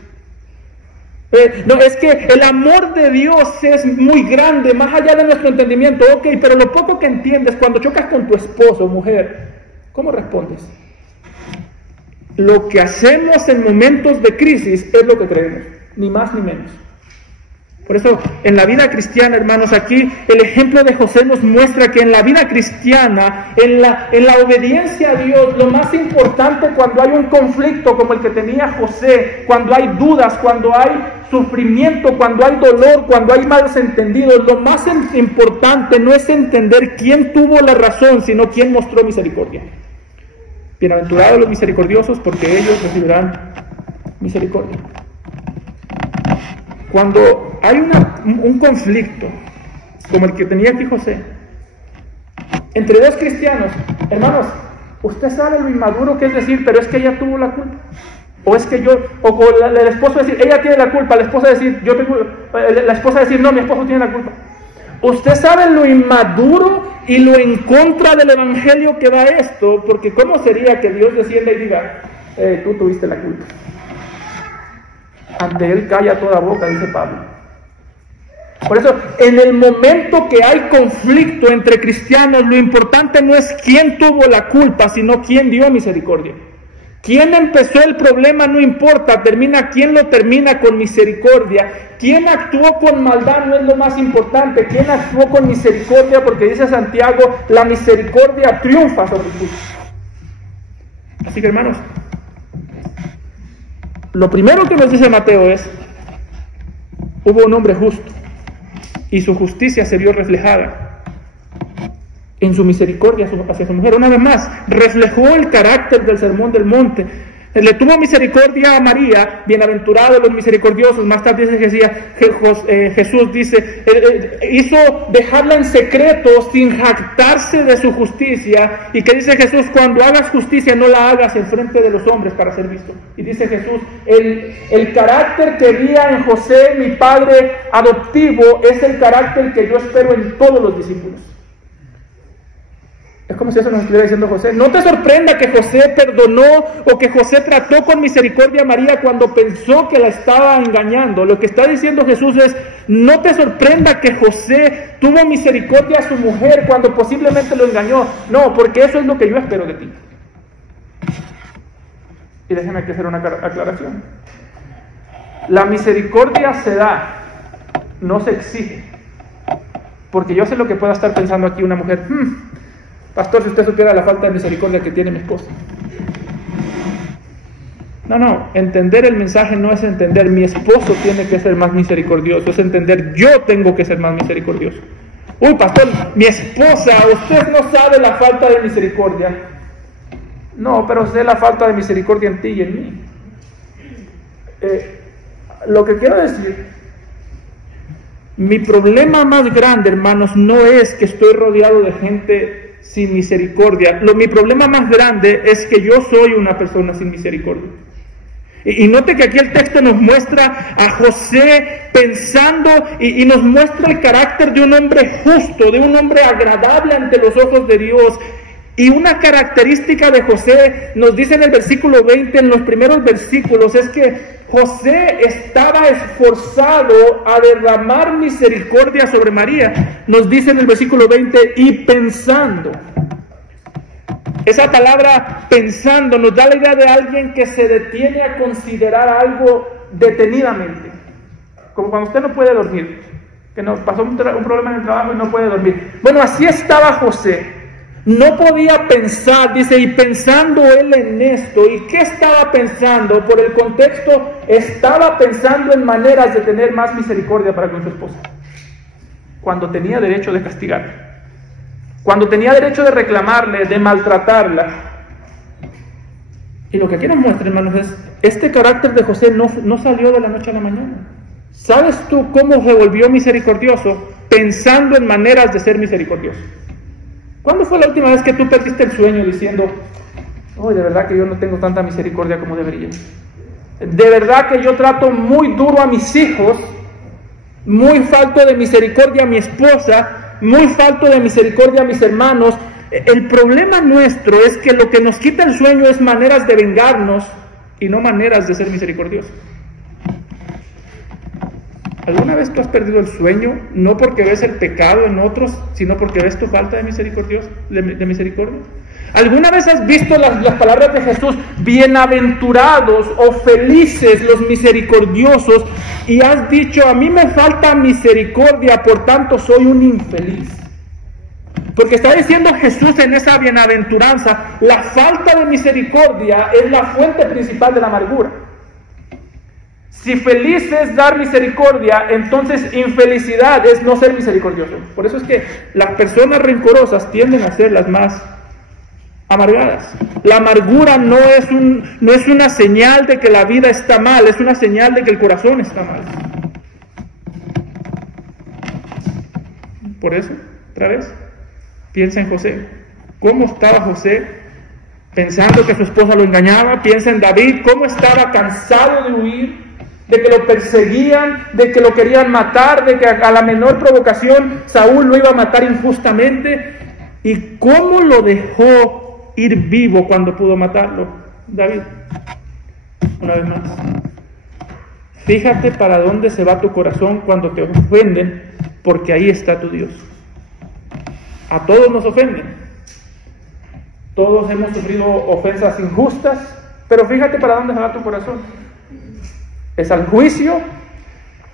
No, es que el amor de Dios es muy grande, más allá de nuestro entendimiento. Ok, pero lo poco que entiendes, cuando chocas con tu esposo o mujer, ¿cómo respondes? Lo que hacemos en momentos de crisis es lo que creemos, ni más ni menos. Por eso, en la vida cristiana, hermanos, aquí el ejemplo de José nos muestra que en la vida cristiana, en la obediencia a Dios, lo más importante cuando hay un conflicto como el que tenía José, cuando hay dudas, cuando hay sufrimiento, cuando hay dolor, cuando hay malos entendidos, lo más importante no es entender quién tuvo la razón, sino quién mostró misericordia. Bienaventurados los misericordiosos, porque ellos recibirán misericordia. Cuando hay un conflicto, como el que tenía aquí José, entre dos cristianos, hermanos, usted sabe lo inmaduro que es decir, pero es que ella tuvo la culpa. O es que yo, o el esposo decir, ella tiene la culpa, la esposa decir, la esposa decir, no, mi esposo tiene la culpa. Usted sabe lo inmaduro y lo en contra del evangelio que da esto, porque ¿cómo sería que Dios descienda y diga, tú tuviste la culpa? Ante él calla toda boca, dice Pablo. Por eso, en el momento que hay conflicto entre cristianos, lo importante no es quién tuvo la culpa, sino quién dio misericordia. Quién empezó el problema no importa, termina quién lo termina con misericordia. Quién actuó con maldad no es lo más importante, quién actuó con misericordia, porque dice Santiago, la misericordia triunfa sobre el juicio. Así que, hermanos, lo primero que nos dice Mateo es, hubo un hombre justo y su justicia se vio reflejada en su misericordia hacia su mujer. Una vez más, reflejó el carácter del Sermón del Monte. Le tuvo misericordia a María, bienaventurados los misericordiosos. Más tarde Jesús dice, hizo dejarla en secreto sin jactarse de su justicia. ¿Y qué dice Jesús? Cuando hagas justicia no la hagas en frente de los hombres para ser visto. Y dice Jesús, el carácter que vi en José, mi padre adoptivo, es el carácter que yo espero en todos los discípulos. Es como si eso nos estuviera diciendo José. No te sorprenda que José perdonó o que José trató con misericordia a María cuando pensó que la estaba engañando. Lo que está diciendo Jesús es, no te sorprenda que José tuvo misericordia a su mujer cuando posiblemente lo engañó. No, porque eso es lo que yo espero de ti. Y déjeme aquí hacer una aclaración. La misericordia se da, no se exige. Porque yo sé lo que pueda estar pensando aquí una mujer. Pastor, si usted supiera la falta de misericordia que tiene mi esposa. No, entender el mensaje no es entender mi esposo tiene que ser más misericordioso, es entender yo tengo que ser más misericordioso. Uy, pastor, mi esposa, usted no sabe la falta de misericordia. No, pero sé la falta de misericordia en ti y en mí. Lo que quiero decir, mi problema más grande, hermanos, no es que estoy rodeado de gente sin misericordia. Mi problema más grande es que yo soy una persona sin misericordia. Y note que aquí el texto nos muestra a José pensando y nos muestra el carácter de un hombre justo, de un hombre agradable ante los ojos de Dios. Y una característica de José, nos dice en el versículo 20, en los primeros versículos, es que José estaba esforzado a derramar misericordia sobre María. Nos dice en el versículo 20, y pensando. Esa palabra pensando nos da la idea de alguien que se detiene a considerar algo detenidamente. Como cuando usted no puede dormir, que nos pasó un problema en el trabajo y no puede dormir. Bueno, así estaba José. No podía pensar, dice, y pensando él en esto. ¿Y qué estaba pensando? Por el contexto, estaba pensando en maneras de tener más misericordia para con su esposa. Cuando tenía derecho de castigarla. Cuando tenía derecho de reclamarle, de maltratarla. Y lo que aquí nos muestra, hermanos, es, este carácter de José no salió de la noche a la mañana. ¿Sabes tú cómo se volvió misericordioso? Pensando en maneras de ser misericordioso. ¿Cuándo fue la última vez que tú perdiste el sueño diciendo, oh, de verdad que yo no tengo tanta misericordia como debería? De verdad que yo trato muy duro a mis hijos, muy falto de misericordia a mi esposa, muy falto de misericordia a mis hermanos. El problema nuestro es que lo que nos quita el sueño es maneras de vengarnos y no maneras de ser misericordiosos. ¿Alguna vez tú has perdido el sueño, no porque ves el pecado en otros, sino porque ves tu falta de misericordia? ¿Alguna vez has visto las palabras de Jesús, bienaventurados o felices los misericordiosos, y has dicho, a mí me falta misericordia, por tanto soy un infeliz? Porque está diciendo Jesús en esa bienaventuranza, la falta de misericordia es la fuente principal de la amargura. Si feliz es dar misericordia, entonces infelicidad es no ser misericordioso. Por eso es que las personas rencorosas tienden a ser las más amargadas. La amargura no es una señal de que la vida está mal, es una señal de que el corazón está mal. Por eso, otra vez, piensa en José. ¿Cómo estaba José pensando que su esposa lo engañaba? Piensa en David, cómo estaba cansado de huir, de que lo perseguían, de que lo querían matar, de que a la menor provocación Saúl lo iba a matar injustamente, y cómo lo dejó ir vivo cuando pudo matarlo David. Una vez más, fíjate para dónde se va tu corazón cuando te ofenden, porque ahí está tu Dios. A todos nos ofenden, todos hemos sufrido ofensas injustas, pero fíjate para dónde se va tu corazón. Es al juicio.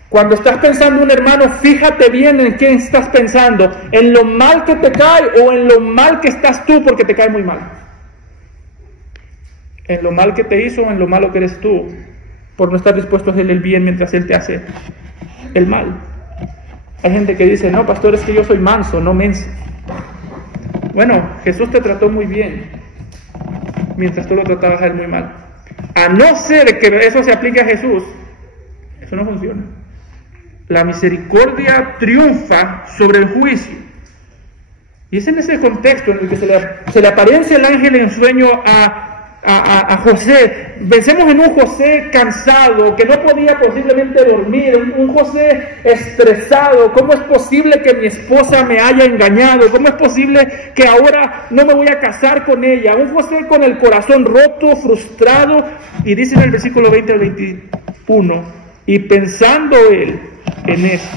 Cuando estás pensando en un hermano, fíjate bien en qué estás pensando, en lo mal que te cae o en lo mal que estás tú porque te cae muy mal. En lo mal que te hizo o en lo malo que eres tú por no estar dispuesto a hacerle el bien mientras él te hace el mal. Hay gente que dice, no, pastor, es que yo soy manso, no menso. Bueno, Jesús te trató muy bien mientras tú lo tratabas a él muy mal. a no ser que eso se aplique a Jesús, eso no funciona. La misericordia triunfa sobre el juicio. Y es en ese contexto en el que se le aparece el ángel en sueño a José. Pensemos en un José cansado, que no podía posiblemente dormir, un José estresado. ¿Cómo es posible que mi esposa me haya engañado? ¿Cómo es posible que ahora no me voy a casar con ella? Un José con el corazón roto, frustrado, y dice en el versículo 20 al 21, y pensando él en eso,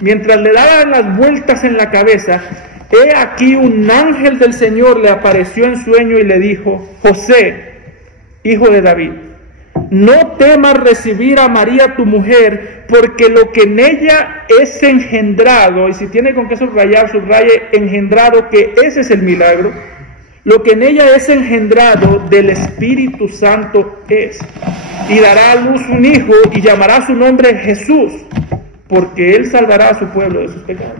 mientras le daban las vueltas en la cabeza, he aquí un ángel del Señor le apareció en sueño y le dijo: José, hijo de David, no temas recibir a María tu mujer, porque lo que en ella es engendrado, y si tiene con qué subrayar, subraye engendrado, que ese es el milagro, lo que en ella es engendrado del Espíritu Santo es, y dará a luz un hijo y llamará su nombre Jesús, porque él salvará a su pueblo de sus pecados.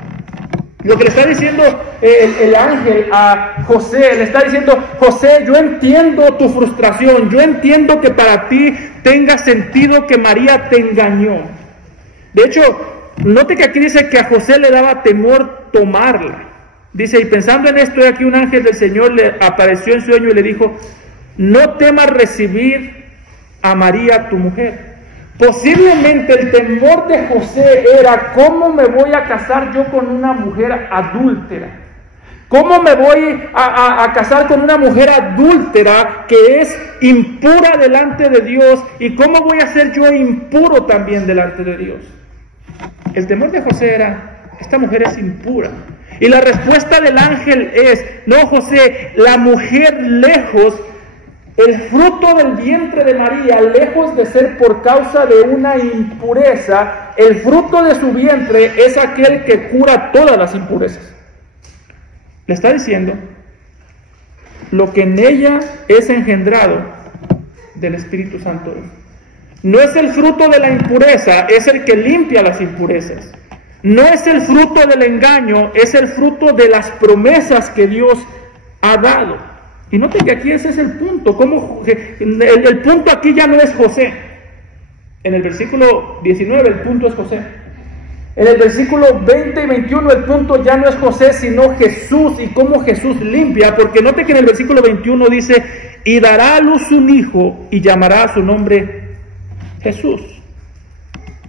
Lo que le está diciendo el ángel a José, le está diciendo: José, yo entiendo tu frustración, yo entiendo que para ti tenga sentido que María te engañó. De hecho, note que aquí dice que a José le daba temor tomarla. Dice, y pensando en esto, aquí un ángel del Señor le apareció en sueño y le dijo: no temas recibir a María tu mujer. Posiblemente el temor de José era: ¿cómo me voy a casar yo con una mujer adúltera? ¿Cómo me voy a casar con una mujer adúltera que es impura delante de Dios? ¿Y cómo voy a ser yo impuro también delante de Dios? El temor de José era: esta mujer es impura. Y la respuesta del ángel es: no, José, la mujer lejos, el fruto del vientre de María, lejos de ser por causa de una impureza, el fruto de su vientre es aquel que cura todas las impurezas. Le está diciendo: lo que en ella es engendrado del Espíritu Santo. No es el fruto de la impureza, es el que limpia las impurezas. No es el fruto del engaño, es el fruto de las promesas que Dios ha dado. Y noten que aquí ese es el punto. El punto aquí ya no es José. En el versículo 19 el punto es José. En el versículo 20 y 21 el punto ya no es José, sino Jesús, y cómo Jesús limpia. Porque note que en el versículo 21 dice: y dará a luz un hijo y llamará a su nombre Jesús.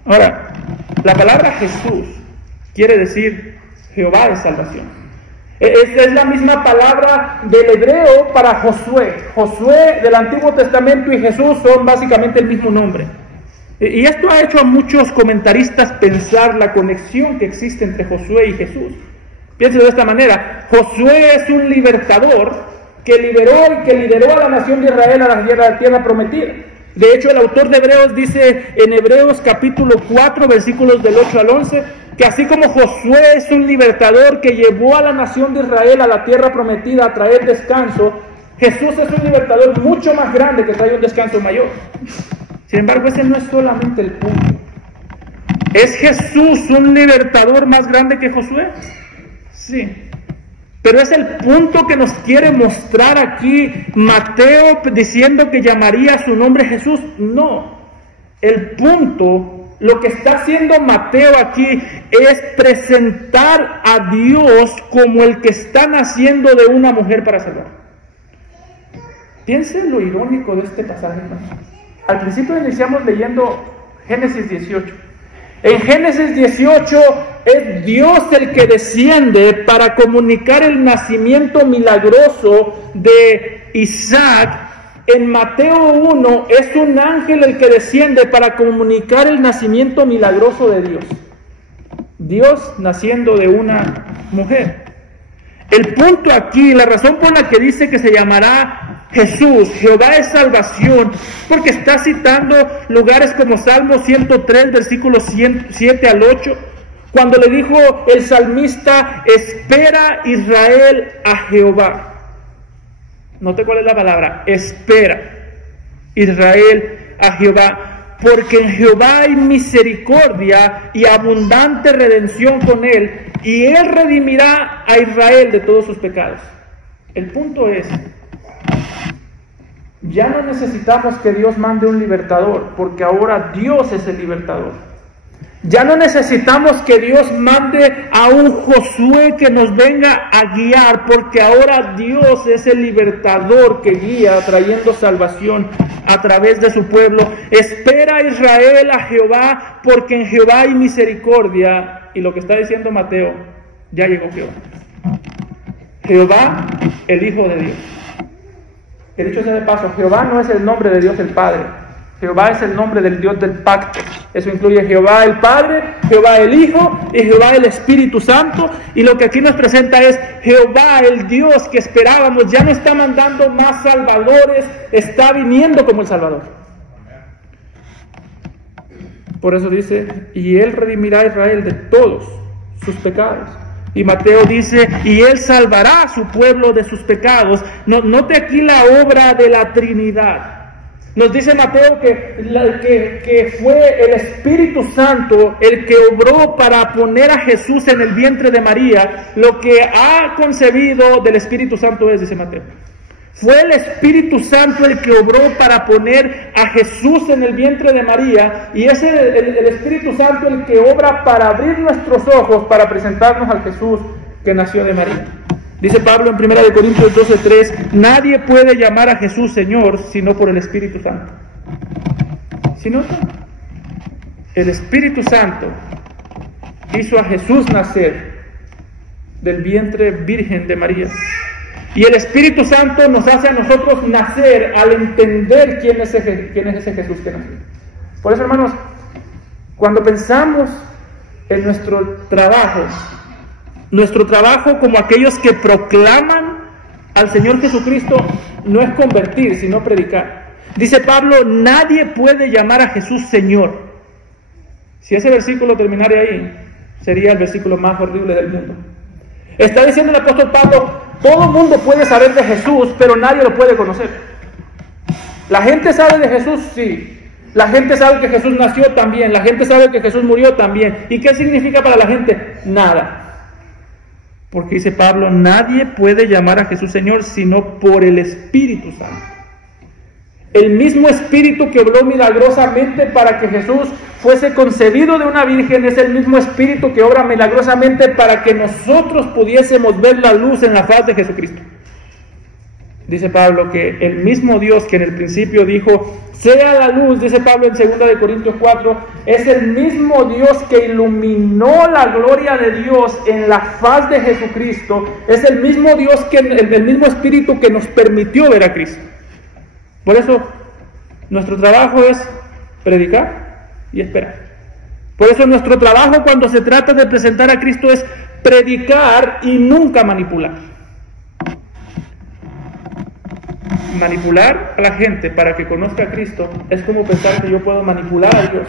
Ahora, la palabra Jesús quiere decir Jehová de salvación. Es la misma palabra del hebreo para Josué. Josué del Antiguo Testamento y Jesús son básicamente el mismo nombre. Y esto ha hecho a muchos comentaristas pensar la conexión que existe entre Josué y Jesús. Piensen de esta manera: Josué es un libertador que lideró a la nación de Israel a la tierra prometida. De hecho, el autor de Hebreos dice en Hebreos capítulo 4, versículos del 8 al 11, que así como Josué es un libertador que llevó a la nación de Israel a la tierra prometida a traer descanso, Jesús es un libertador mucho más grande que trae un descanso mayor. Sin embargo, ese no es solamente el punto. ¿Es Jesús un libertador más grande que Josué? Sí. Pero es el punto que nos quiere mostrar aquí Mateo diciendo que llamaría a su nombre Jesús. No. El punto, lo que está haciendo Mateo aquí es presentar a Dios como el que está naciendo de una mujer para salvar. Piensen lo irónico de este pasaje, ¿no? Al principio iniciamos leyendo Génesis 18. En Génesis 18 es Dios el que desciende para comunicar el nacimiento milagroso de Isaac. En Mateo 1 es un ángel el que desciende para comunicar el nacimiento milagroso de Dios. Dios naciendo de una mujer. El punto aquí, la razón por la que dice que se llamará Jesús, Jehová es salvación, porque está citando lugares como Salmo 103, versículos 7 al 8, cuando le dijo el salmista: espera Israel a Jehová. Note cuál es la palabra: espera Israel a Jehová, porque en Jehová hay misericordia y abundante redención con él, y él redimirá a Israel de todos sus pecados. El punto es: Ya no necesitamos que Dios mande un libertador, porque ahora Dios es el libertador. Ya no necesitamos que Dios mande a un Josué que nos venga a guiar, porque ahora Dios es el libertador que guía, trayendo salvación a través de su pueblo. Espera Israel a Jehová, porque en Jehová hay misericordia. Y lo que está diciendo Mateo, ya llegó Jehová. Jehová, el Hijo de Dios. Que dicho sea de paso, Jehová no es el nombre de Dios el Padre. Jehová es el nombre del Dios del pacto. Eso incluye Jehová el Padre, Jehová el Hijo y Jehová el Espíritu Santo. Y lo que aquí nos presenta es Jehová, el Dios que esperábamos. Ya no está mandando más salvadores, está viniendo como el Salvador. Por eso dice, y Él redimirá a Israel de todos sus pecados. Y Mateo dice, y Él salvará a su pueblo de sus pecados. Note aquí la obra de la Trinidad. Nos dice Mateo que fue el Espíritu Santo el que obró para poner a Jesús en el vientre de María. Lo que ha concebido del Espíritu Santo es, dice Mateo. Fue el Espíritu Santo el que obró para poner a Jesús en el vientre de María. Y es el Espíritu Santo el que obra para abrir nuestros ojos, para presentarnos al Jesús que nació de María. Dice Pablo en 1 Corintios 12:3, nadie puede llamar a Jesús Señor sino por el Espíritu Santo. ¿Sí nota? El Espíritu Santo hizo a Jesús nacer del vientre virgen de María. Y el Espíritu Santo nos hace a nosotros nacer al entender quién es ese Jesús que nació. Por eso, hermanos, cuando pensamos en nuestro trabajo como aquellos que proclaman al Señor Jesucristo, no es convertir, sino predicar. Dice Pablo, nadie puede llamar a Jesús Señor. Si ese versículo terminara ahí, sería el versículo más horrible del mundo. Está diciendo el apóstol Pablo, todo el mundo puede saber de Jesús, pero nadie lo puede conocer. La gente sabe de Jesús, sí. La gente sabe que Jesús nació también. La gente sabe que Jesús murió también. ¿Y qué significa para la gente? Nada. Porque dice Pablo, nadie puede llamar a Jesús Señor sino por el Espíritu Santo. El mismo Espíritu que obró milagrosamente para que Jesús fuese concebido de una virgen, es el mismo Espíritu que obra milagrosamente para que nosotros pudiésemos ver la luz en la faz de Jesucristo. Dice Pablo que el mismo Dios que en el principio dijo, sea la luz, dice Pablo en 2 Corintios 4, es el mismo Dios que iluminó la gloria de Dios en la faz de Jesucristo, es el mismo Dios que el mismo Espíritu que nos permitió ver a Cristo. Por eso, nuestro trabajo es predicar y esperar. Por eso nuestro trabajo cuando se trata de presentar a Cristo es predicar y nunca manipular. Manipular a la gente para que conozca a Cristo es como pensar que yo puedo manipular a Dios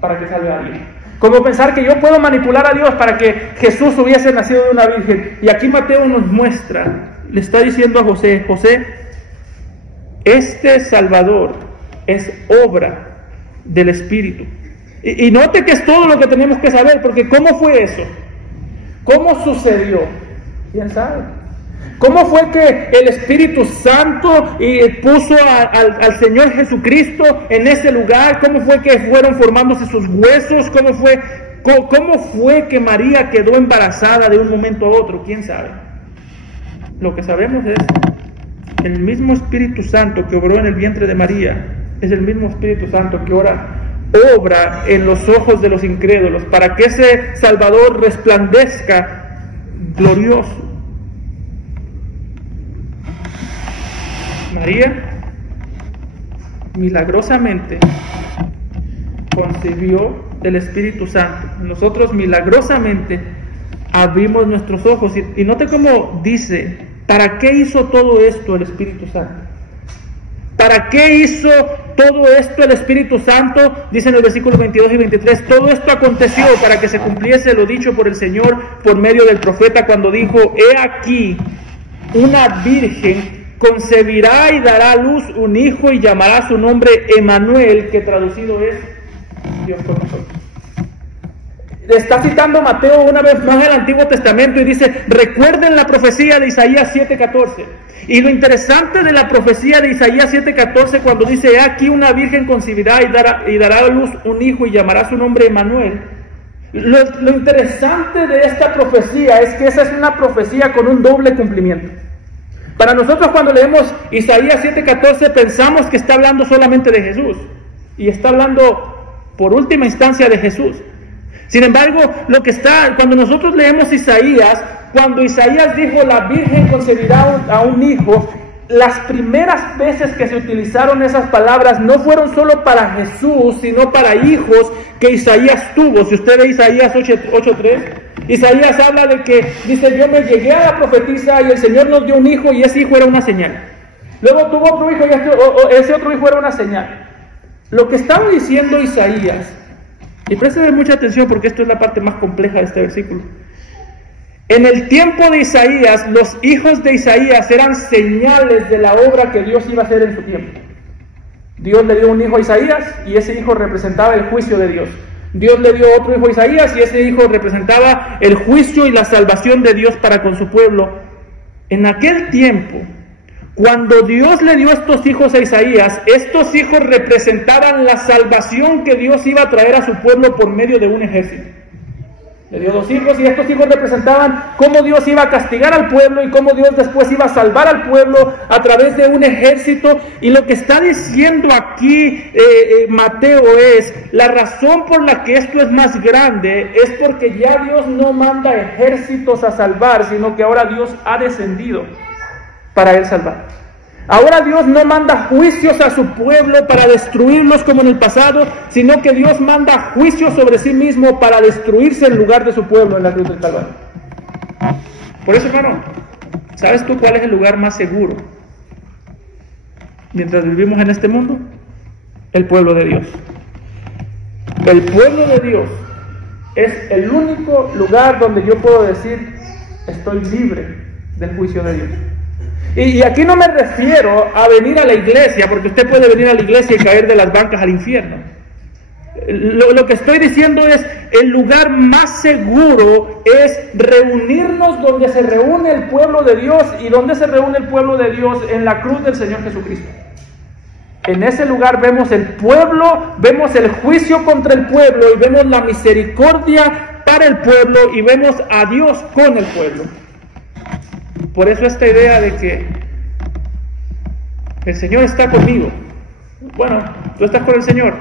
para que salve a alguien. Como pensar que yo puedo manipular a Dios para que Jesús hubiese nacido de una virgen. Y aquí Mateo nos muestra, le está diciendo a José, José, este Salvador es obra del Espíritu. Y note que es todo lo que tenemos que saber, porque ¿cómo fue eso? ¿Cómo sucedió? ¿Quién sabe? ¿Cómo fue que el Espíritu Santo puso al Señor Jesucristo en ese lugar? ¿Cómo fue que fueron formándose sus huesos? ¿Cómo fue que María quedó embarazada de un momento a otro? ¿Quién sabe? Lo que sabemos es el mismo Espíritu Santo que obró en el vientre de María, es el mismo Espíritu Santo que ahora obra en los ojos de los incrédulos para que ese Salvador resplandezca glorioso. María milagrosamente concibió del Espíritu Santo. Nosotros milagrosamente abrimos nuestros ojos y note cómo dice, ¿para qué hizo todo esto el Espíritu Santo? ¿Para qué hizo todo esto el Espíritu Santo? Dice en el versículo 22 y 23, todo esto aconteció para que se cumpliese lo dicho por el Señor por medio del profeta cuando dijo, he aquí, una virgen concebirá y dará a luz un hijo y llamará su nombre Emmanuel, que traducido es Dios con nosotros. está citando Mateo una vez más el Antiguo Testamento y dice, recuerden la profecía de Isaías 7:14. Y lo interesante de la profecía de Isaías 7:14, cuando dice, he aquí una virgen concebirá y dará a luz un hijo y llamará su nombre Emmanuel. Lo interesante de esta profecía es que esa es una profecía con un doble cumplimiento. Para nosotros, cuando leemos Isaías 7:14, pensamos que está hablando solamente de Jesús, y está hablando por última instancia de Jesús. Sin embargo, cuando nosotros leemos Isaías, cuando Isaías dijo la virgen concebirá a un hijo, las primeras veces que se utilizaron esas palabras no fueron solo para Jesús, sino para hijos que Isaías tuvo. Si usted ve Isaías 8:3, Isaías habla de que, dice, yo me llegué a la profetisa y el Señor nos dio un hijo y ese hijo era una señal. Luego tuvo otro hijo y ese otro hijo era una señal. Lo que estaba diciendo Isaías, y presten mucha atención porque esto es la parte más compleja de este versículo. En el tiempo de Isaías, los hijos de Isaías eran señales de la obra que Dios iba a hacer en su tiempo. Dios le dio un hijo a Isaías y ese hijo representaba el juicio de Dios. Dios le dio otro hijo a Isaías y ese hijo representaba el juicio y la salvación de Dios para con su pueblo. En aquel tiempo, cuando Dios le dio estos hijos a Isaías, estos hijos representaban la salvación que Dios iba a traer a su pueblo por medio de un ejército. Le dio 2 hijos y estos hijos representaban cómo Dios iba a castigar al pueblo y cómo Dios después iba a salvar al pueblo a través de un ejército. Y lo que está diciendo aquí Mateo es, la razón por la que esto es más grande es porque ya Dios no manda ejércitos a salvar, sino que ahora Dios ha descendido para él salvar. Ahora Dios no manda juicios a su pueblo para destruirlos como en el pasado, sino que Dios manda juicios sobre sí mismo para destruirse en lugar de su pueblo en la cruz del Calvario. Por eso, hermano, ¿sabes tú cuál es el lugar más seguro mientras vivimos en este mundo? El pueblo de Dios. El pueblo de Dios es el único lugar donde yo puedo decir, estoy libre del juicio de Dios. Y aquí no me refiero a venir a la iglesia, porque usted puede venir a la iglesia y caer de las bancas al infierno. Lo que estoy diciendo es, el lugar más seguro es reunirnos donde se reúne el pueblo de Dios. ¿Y donde se reúne el pueblo de Dios? En la cruz del Señor Jesucristo. En ese lugar vemos el pueblo, vemos el juicio contra el pueblo y vemos la misericordia para el pueblo y vemos a Dios con el pueblo. Por eso esta idea de que el Señor está conmigo. Bueno, tú estás con el Señor.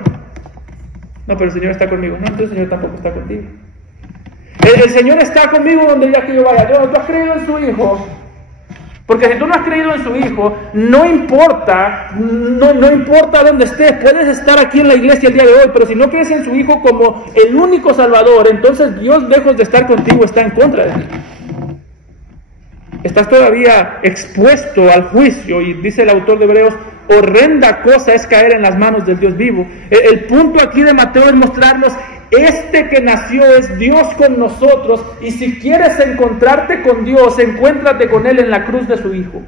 No, pero el Señor está conmigo. No, entonces el Señor tampoco está contigo. El Señor está conmigo donde ya que yo vaya. Tú has creído en su Hijo. Porque si tú no has creído en su Hijo, no importa dónde estés. Puedes estar aquí en la iglesia el día de hoy, pero si no crees en su Hijo como el único Salvador, entonces Dios, lejos de estar contigo, está en contra de ti. Estás todavía expuesto al juicio, y dice el autor de Hebreos, horrenda cosa es caer en las manos del Dios vivo. El punto aquí de Mateo es mostrarnos, este que nació es Dios con nosotros, y si quieres encontrarte con Dios, encuéntrate con Él en la cruz de su Hijo.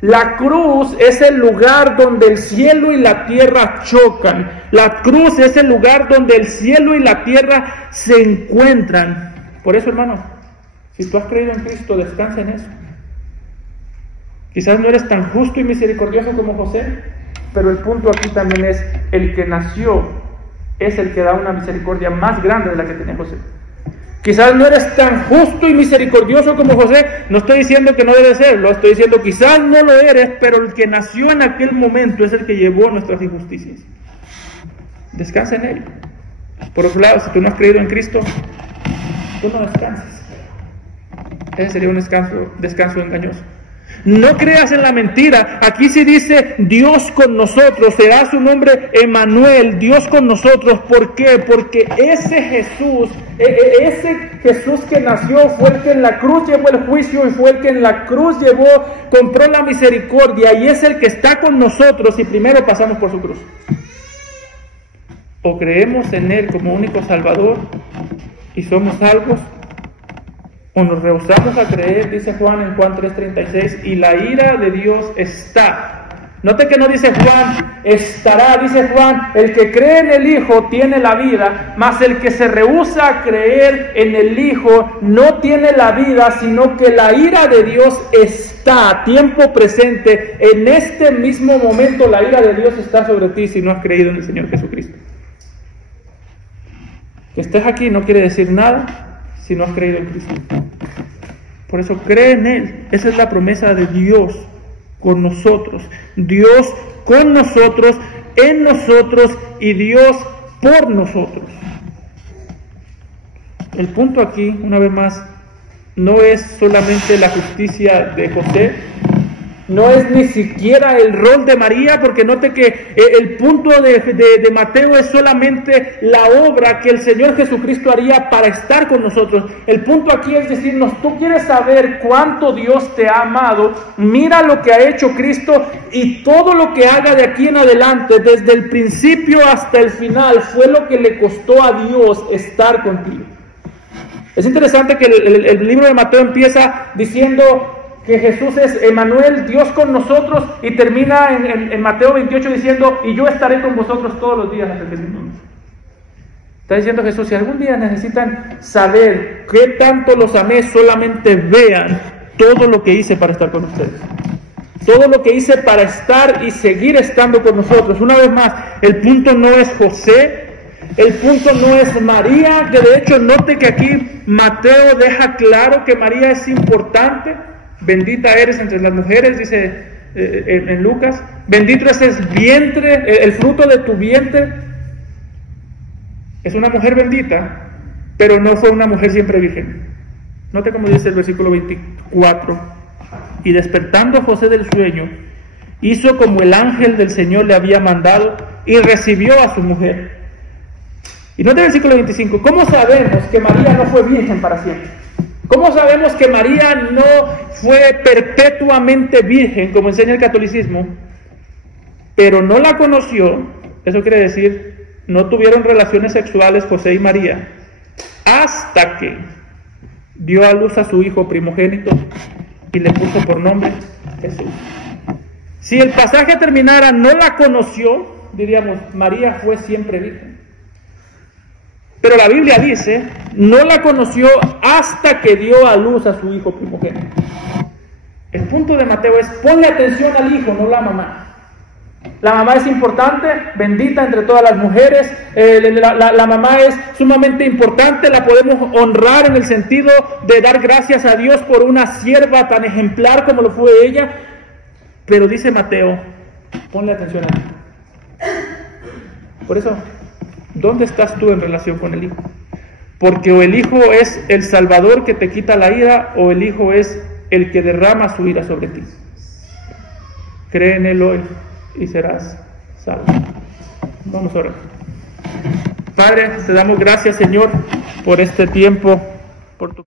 La cruz es el lugar donde el cielo y la tierra chocan. La cruz es el lugar donde el cielo y la tierra se encuentran. Por eso, hermano, si tú has creído en Cristo, descansa en eso. Quizás no eres tan justo y misericordioso como José, pero el punto aquí también es, el que nació es el que da una misericordia más grande de la que tenía José. Quizás no eres tan justo y misericordioso como José, no estoy diciendo que no debes serlo, estoy diciendo quizás no lo eres, pero el que nació en aquel momento es el que llevó nuestras injusticias. Descansa en Él. Por otro lado, si tú no has creído en Cristo, tú no descansas. Ese sería un descanso engañoso. No creas en la mentira. Aquí sí dice Dios con nosotros, será su nombre Emmanuel, Dios con nosotros. ¿Por qué? Porque ese Jesús que nació fue el que en la cruz llevó el juicio y fue el que en la cruz compró la misericordia, y es el que está con nosotros si primero pasamos por su cruz. O creemos en Él como único Salvador y somos salvos, o nos rehusamos a creer, dice Juan en Juan 3:36, y la ira de Dios está Note que no dice Juan, estará, dice Juan, el que cree en el Hijo tiene la vida, mas el que se rehúsa a creer en el Hijo no tiene la vida, sino que la ira de Dios está a tiempo presente. En este mismo momento la ira de Dios está sobre ti si no has creído en el Señor Jesucristo. Que estés aquí no quiere decir nada si no has creído en Cristo. Por eso cree en Él. Esa es la promesa de Dios con nosotros. Dios con nosotros, en nosotros y Dios por nosotros. El punto aquí, una vez más, no es solamente la justicia de José, no es ni siquiera el rol de María, porque note que el punto de Mateo es solamente la obra que el Señor Jesucristo haría para estar con nosotros. El punto aquí es decirnos, tú quieres saber cuánto Dios te ha amado, mira lo que ha hecho Cristo y todo lo que haga de aquí en adelante, desde el principio hasta el final, fue lo que le costó a Dios estar contigo. Es interesante que el libro de Mateo empieza diciendo que Jesús es Emmanuel, Dios con nosotros, y termina en Mateo 28 diciendo, y yo estaré con vosotros todos los días hasta el fin del mundo. Está diciendo Jesús, si algún día necesitan saber qué tanto los amé, solamente vean todo lo que hice para estar con ustedes. Todo lo que hice para estar y seguir estando con nosotros. Una vez más, el punto no es José, el punto no es María, que de hecho note que aquí Mateo deja claro que María es importante. Bendita eres entre las mujeres, dice en Lucas. Bendito es el vientre, el fruto de tu vientre. Es una mujer bendita, pero no fue una mujer siempre virgen. Note cómo dice el versículo 24. Y despertando José del sueño, hizo como el ángel del Señor le había mandado y recibió a su mujer. Y note el versículo 25. ¿Cómo sabemos que María no fue virgen para siempre? ¿Cómo sabemos que María no fue perpetuamente virgen, como enseña el catolicismo, pero no la conoció? Eso quiere decir, no tuvieron relaciones sexuales José y María, hasta que dio a luz a su hijo primogénito y le puso por nombre Jesús. Si el pasaje terminara, no la conoció, diríamos, María fue siempre virgen. Pero la Biblia dice, no la conoció hasta que dio a luz a su hijo primogénito. El punto de Mateo es, ponle atención al hijo, no la mamá. La mamá es importante, bendita entre todas las mujeres. La mamá es sumamente importante, la podemos honrar en el sentido de dar gracias a Dios por una sierva tan ejemplar como lo fue ella. Pero dice Mateo, ponle atención al hijo. Por eso, ¿dónde estás tú en relación con el Hijo? Porque o el Hijo es el Salvador que te quita la ira, o el Hijo es el que derrama su ira sobre ti. Cree en Él hoy y serás salvo. Vamos a orar. Padre, te damos gracias, Señor, por este tiempo, por tu